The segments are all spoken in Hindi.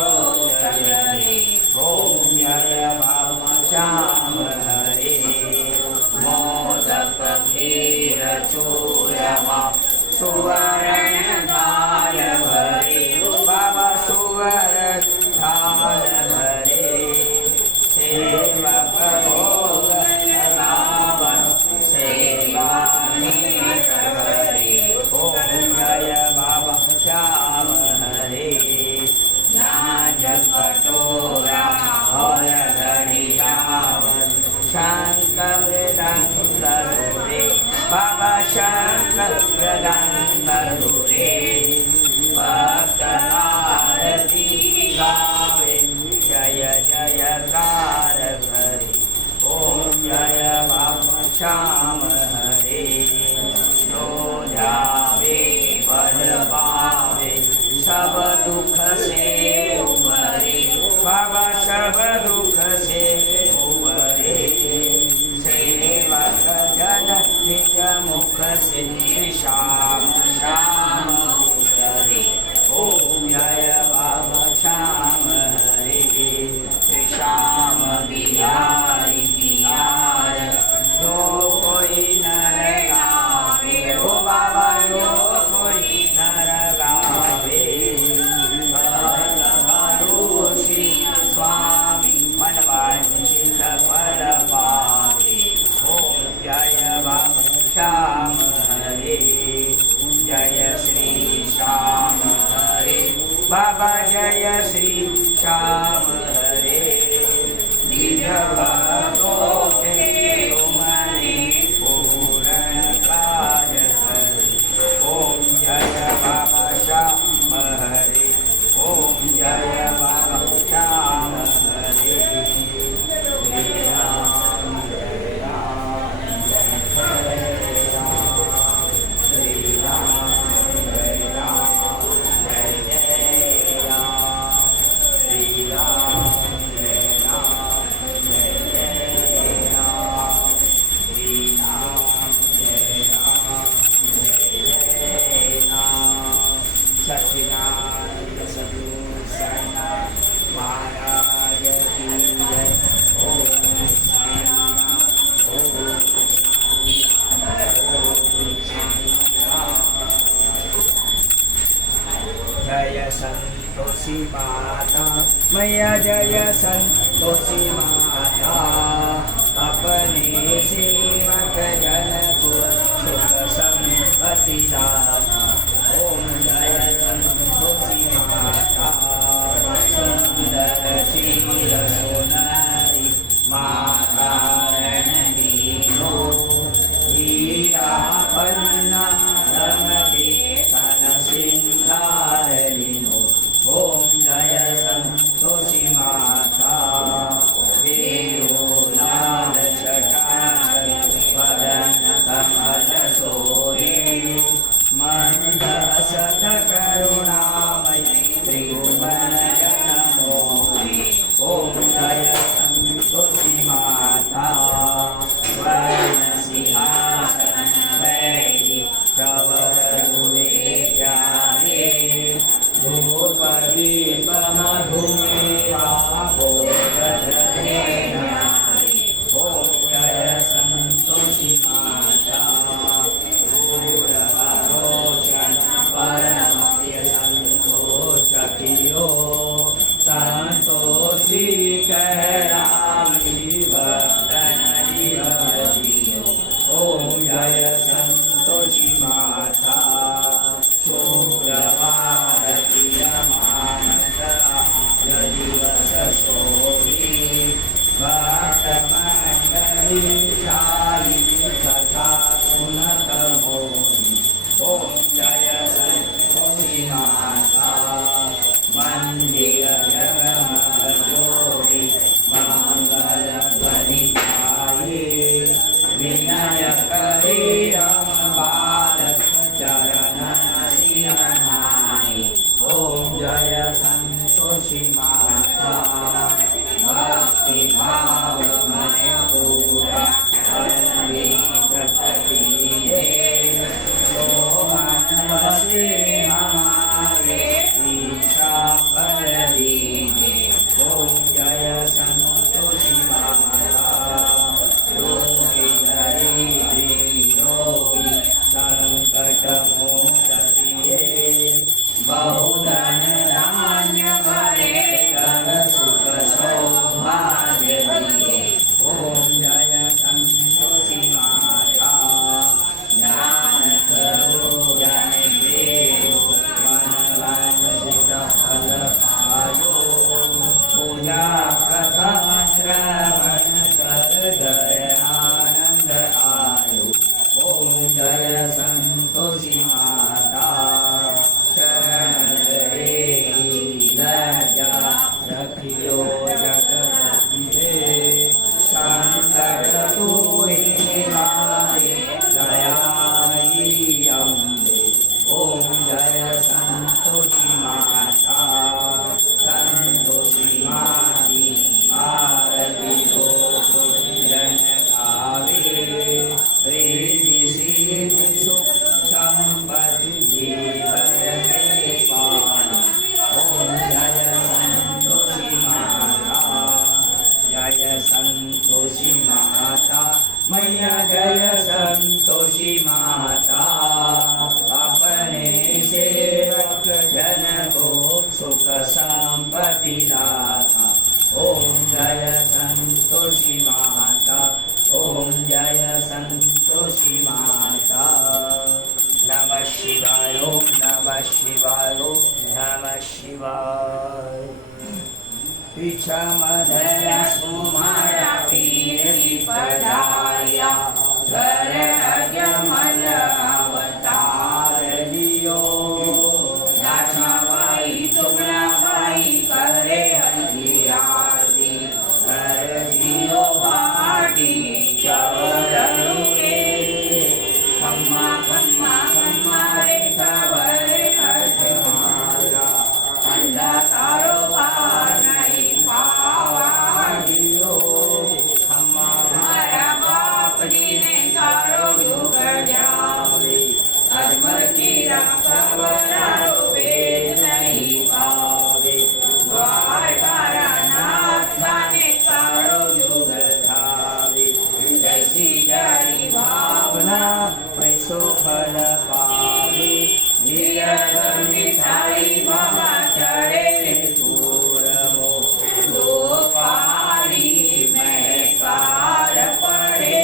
दीपकज्योतिर्गरे ॐ जय वाम श्याम हरे मोदक खीर चूरमा सुवर्ण थाल भरे बाबा सुवर्ण थाल भरे सेवक भोग लगावन सेवा नित हरे ॐ जय बाबा श्याम हरे ज्ञान कटोरा और घड़ियावन शंकर रे बाबा शंकर रे भक्त आरती गावे जय जयकार हरे ॐ जय बाबा श्याम हरे जो जावे पद पावे सब दुख से उबरे बाबा सब दुख से उबरे सेवक जन निज मुख से श्याम श्याम करे ॐ जय बाबा श्याम हरे श्याम बिहारी बिहार जो कोई नर गावे ओ बाबा जो कोई नर गावे भगवान स्वामी मनवांछित फल पावे ॐ जय बाबा श्याम हरे जय श्री श्याम हरे बाबा जय श्री श्याम हरे निज भक्तों के तुमने पूर्ण काज करे ॐ जय बाबा श्याम हरे ॐ जय बाबा श्याम हरे श्री राम जय राम जय राम श्री राम जय राम जय जय राम श्री राम जय राम जय जय राम श्री राम जय राम जय जय राम सच्चिदानंद सद्गुरु साईनाथ महाराज की जय ओम साई राम ओम साई राम ओम साई राम जय संतोषी माता मैया जय संतोषी माता अपने सेवक जन को सुख संपत्ति दाता ओम जय संतोषी माता सुंदर चीर सोनारी माता रणदीनो हीरा पन्ना रंगे तन सिंगारिनो ओम जय संतोषी माता हे शिवाय ओम नमः शिवाय ओम नमः शिवाय पीछामधरा सुमारा पीर पधार्या घर अजमल अवतार लियो लाछाबाई सुगुणाबाई करे हरि आरती कर दियो वाटी चवरड़ुए खम्मा खम्मा खम्मा रे खबर हजमारा अंधा तारो पार नहीं पावाड़ियो खम्मा मारा बाप जी ने तारो युग जावे अजमल चीरा खबरारो वेद नहीं पावे द्वारकारा नाथ ने तारो युग धावे जैसी जारी भावना पैसो फल पावे निरख मिठाई बाबा चढ़े चूरमो दो पारी में कार पड़े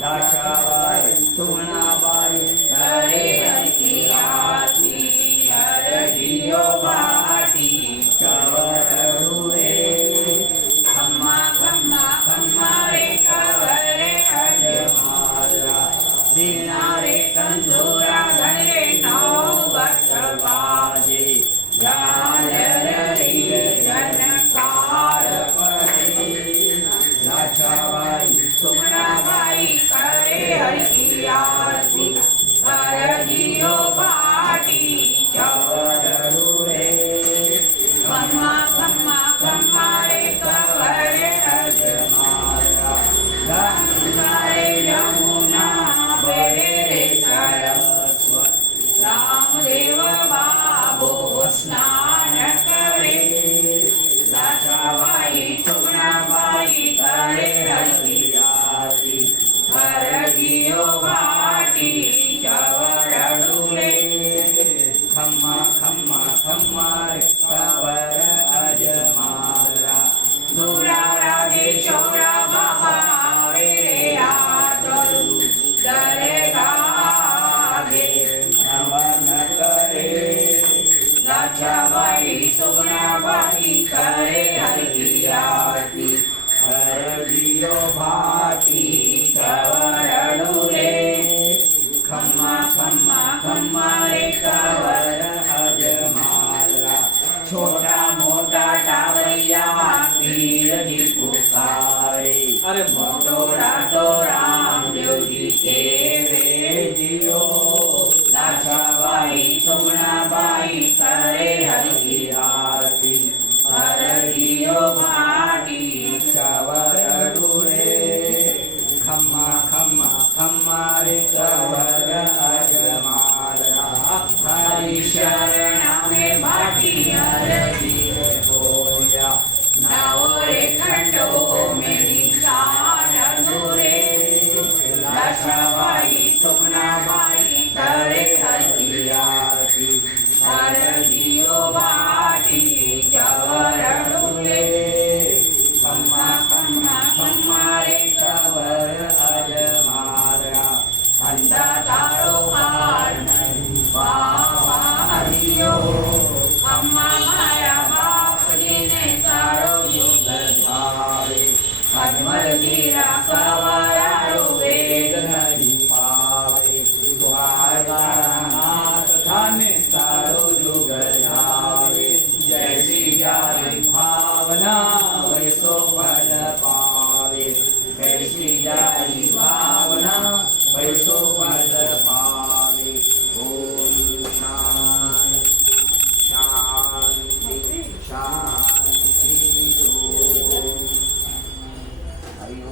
लाछाबाई सुगुणाबाई करे हरि आरती हर दियो बाटी चवरड़ुए खम्मा खम्मा खम्मा रे खबरे अजमाला वीणा रे कंजूरा धन रे नाव भट्ट बाजे झालर रे जनकार पड़े लाछाबाई सुगुणाबाई करे हरि आरती हर दियो बाटी चवरड़ुए खम्मा खम्मा खम्मा रे खबरे अजमाला गंगा रे यमुना बेरे रे सरस्वती रामदेव बाबो स्नान करे लाछाबाई सुगुणाबाई करे हरि आरती हर दियो बाटी चवरड़ुए खम्मा खम्मा खम्मा रे खबर अजमाला दूरा राधे शौरा बाबा आवे रे आचलू करे गागे नमन करे लाछाबाई सुगुणाबाई करे हरि आरती हर दियो भाटी चवरड़ुए खम्मा खम्मा खम्मा रे खबर अजमाला छोटा मोटा टावरिया पीर जी पुकारे अरे मोटोरा तो रामदेव जी के वे जियो लाछाबाई सुगुणाबाई करे हरि आरती हर दियो भाटी चवरड़ुए खम्मा खम्मा खम्मा रे खबर अजमाला हरीश